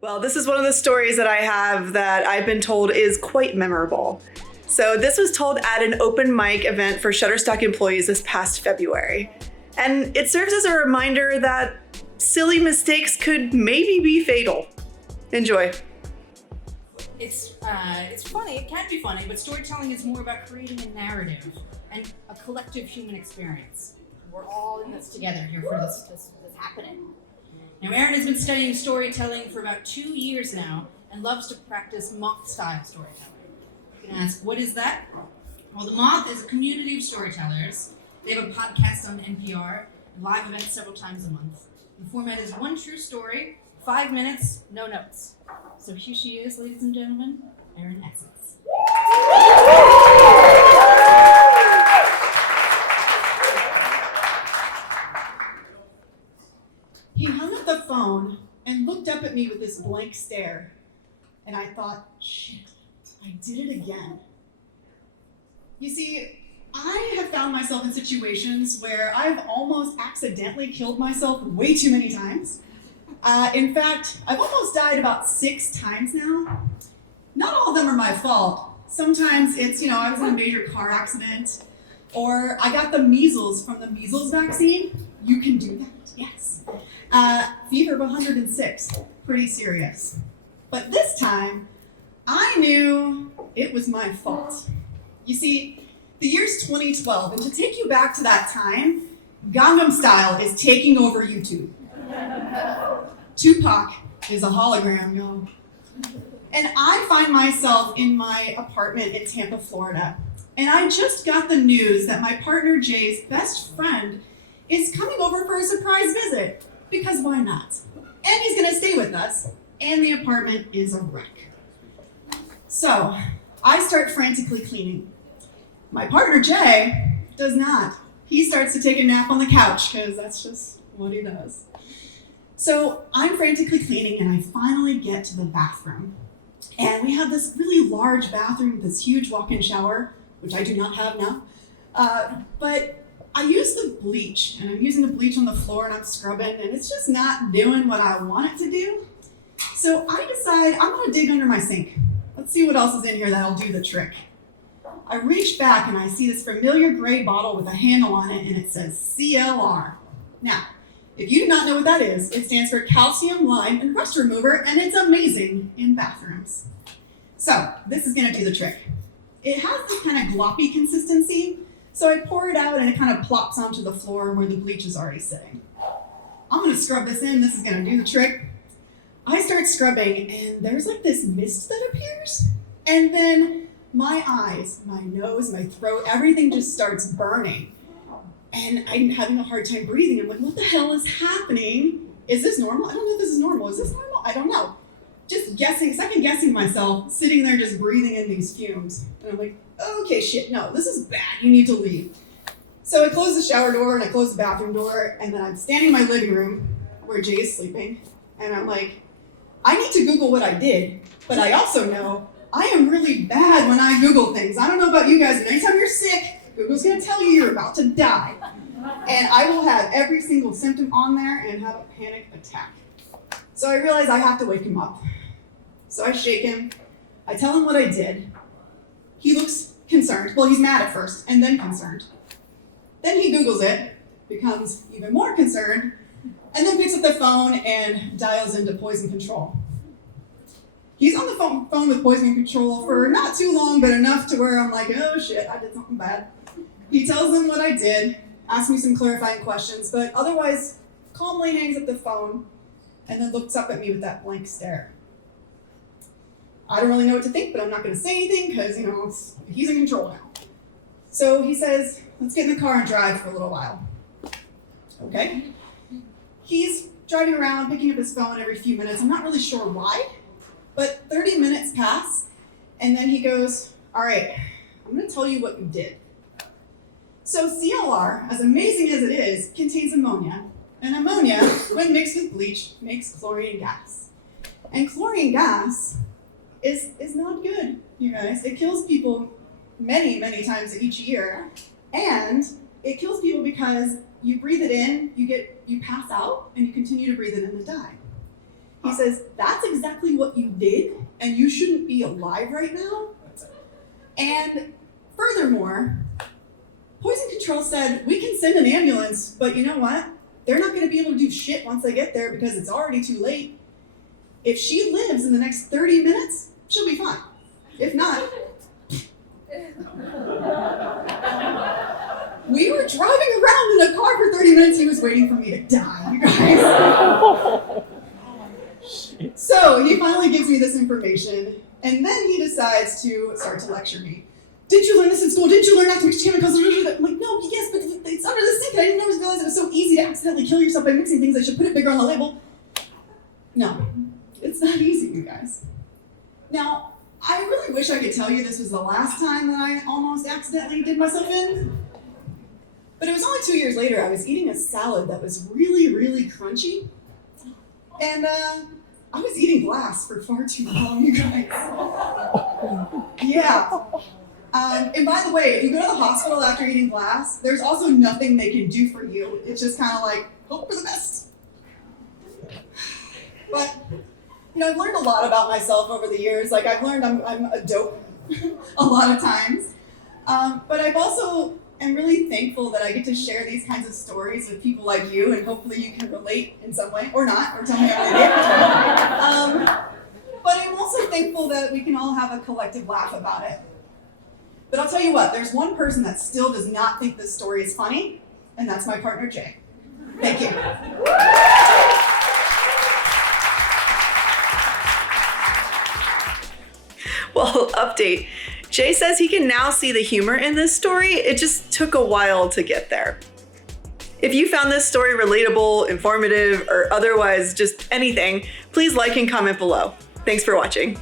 Well, this is one of the stories that I have that I've been told is quite memorable. So this was told at an open mic event for Shutterstock employees this past February. And it serves as a reminder that silly mistakes could maybe be fatal. Enjoy. It's funny, it can be funny, but storytelling is more about creating a narrative and a collective human experience. We're all in this together here for this happening. Now, Erin has been studying storytelling for about 2 years now and loves to practice moth-style storytelling. You can ask, what is that? Well, the Moth is a community of storytellers. They have a podcast on NPR, and live events several times a month. The format is one true story, 5 minutes, no notes. So here she is, ladies and gentlemen, Erin Essex. He hung up the phone and looked up at me with this blank stare. And I thought, shit, I did it again. You see, I have found myself in situations where I've almost accidentally killed myself way too many times. In fact, I've almost died about 6 times now. Not all of them are my fault. Sometimes it's, I was in a major car accident, or I got the measles from the measles vaccine. You can do that, yes. Fever of 106, pretty serious. But this time, I knew it was my fault. You see, the year's 2012, and to take you back to that time, Gangnam Style is taking over YouTube. Tupac is a hologram, yo. And I find myself in my apartment in Tampa, Florida. And I just got the news that my partner Jay's best friend is coming over for a surprise visit. Because why not? And he's gonna stay with us. And the apartment is a wreck. So I start frantically cleaning. My partner Jay does not. He starts to take a nap on the couch because that's just what he does. So I'm frantically cleaning and I finally get to the bathroom. And we have this really large bathroom with this huge walk-in shower, which I do not have now. But I use the bleach, and I'm using the bleach on the floor and I'm scrubbing, and it's just not doing what I want it to do. So I decide I'm gonna dig under my sink. Let's see what else is in here that'll do the trick. I reach back and I see this familiar gray bottle with a handle on it, and it says CLR. Now, if you do not know what that is, it stands for calcium, lime, and rust remover, and it's amazing in bathrooms. So this is gonna do the trick. It has this kind of gloppy consistency, so I pour it out and it kind of plops onto the floor where the bleach is already sitting. I'm gonna scrub this in, this is gonna do the trick. I start scrubbing and there's like this mist that appears, and then my eyes, my nose, my throat, everything just starts burning. And I'm having a hard time breathing. I'm like, what the hell is happening? Is this normal? I don't know if this is normal. Is this normal? I don't know. Just guessing, second guessing myself, sitting there just breathing in these fumes. And I'm like, okay, shit, no, this is bad. You need to leave. So I close the shower door and I close the bathroom door, and then I'm standing in my living room where Jay is sleeping. And I'm like, I need to Google what I did, but I also know I am really bad when I Google things. I don't know about you guys, but anytime you're sick, Google's gonna tell you you're about to die. And I will have every single symptom on there and have a panic attack. So I realize I have to wake him up. So I shake him, I tell him what I did. He looks concerned. Well, he's mad at first, and then concerned. Then he Googles it, becomes even more concerned, and then picks up the phone and dials into poison control. He's on the phone with poison control for not too long, but enough to where I'm like, oh shit, I did something bad. He tells them what I did, asks me some clarifying questions, but otherwise calmly hangs up the phone and then looks up at me with that blank stare. I don't really know what to think, but I'm not going to say anything because, he's in control now. So he says, let's get in the car and drive for a little while. Okay. He's driving around, picking up his phone every few minutes. I'm not really sure why, but 30 minutes pass, and then he goes, all right, I'm going to tell you what you did. So CLR, as amazing as it is, contains ammonia. And ammonia, when mixed with bleach, makes chlorine gas. And chlorine gas is not good, you guys. It kills people many, many times each year. And it kills people because you breathe it in, you pass out, and you continue to breathe it in and die. He says, that's exactly what you did, and you shouldn't be alive right now. And furthermore, Poison Control said, we can send an ambulance, but you know what? They're not gonna be able to do shit once they get there because it's already too late. If she lives in the next 30 minutes, she'll be fine. If not, we were driving around in a car for 30 minutes. He was waiting for me to die, you guys. So he finally gives me this information, and then he decides to start to lecture me. Did you learn this in school? Did you learn not to mix chemicals? I'm like, no, yes, but it's under the sink. I didn't realize it was so easy to accidentally kill yourself by mixing things. I should put it bigger on the label. No, it's not easy, you guys. Now, I really wish I could tell you this was the last time that I almost accidentally did myself in. But it was only 2 years later. I was eating a salad that was really, really crunchy. And I was eating glass for far too long, you guys. Yeah. And by the way, if you go to the hospital after eating glass, there's also nothing they can do for you. It's just kind of like, hope for the best. But, you know, I've learned a lot about myself over the years. Like, I've learned I'm a dope a lot of times. But I've also am really thankful that I get to share these kinds of stories with people like you, and hopefully you can relate in some way, or not, or tell me how I did. But I'm also thankful that we can all have a collective laugh about it. But I'll tell you what, there's one person that still does not think this story is funny, and that's my partner, Jay. Thank you. Well, update. Jay says he can now see the humor in this story. It just took a while to get there. If you found this story relatable, informative, or otherwise just anything, please like and comment below. Thanks for watching.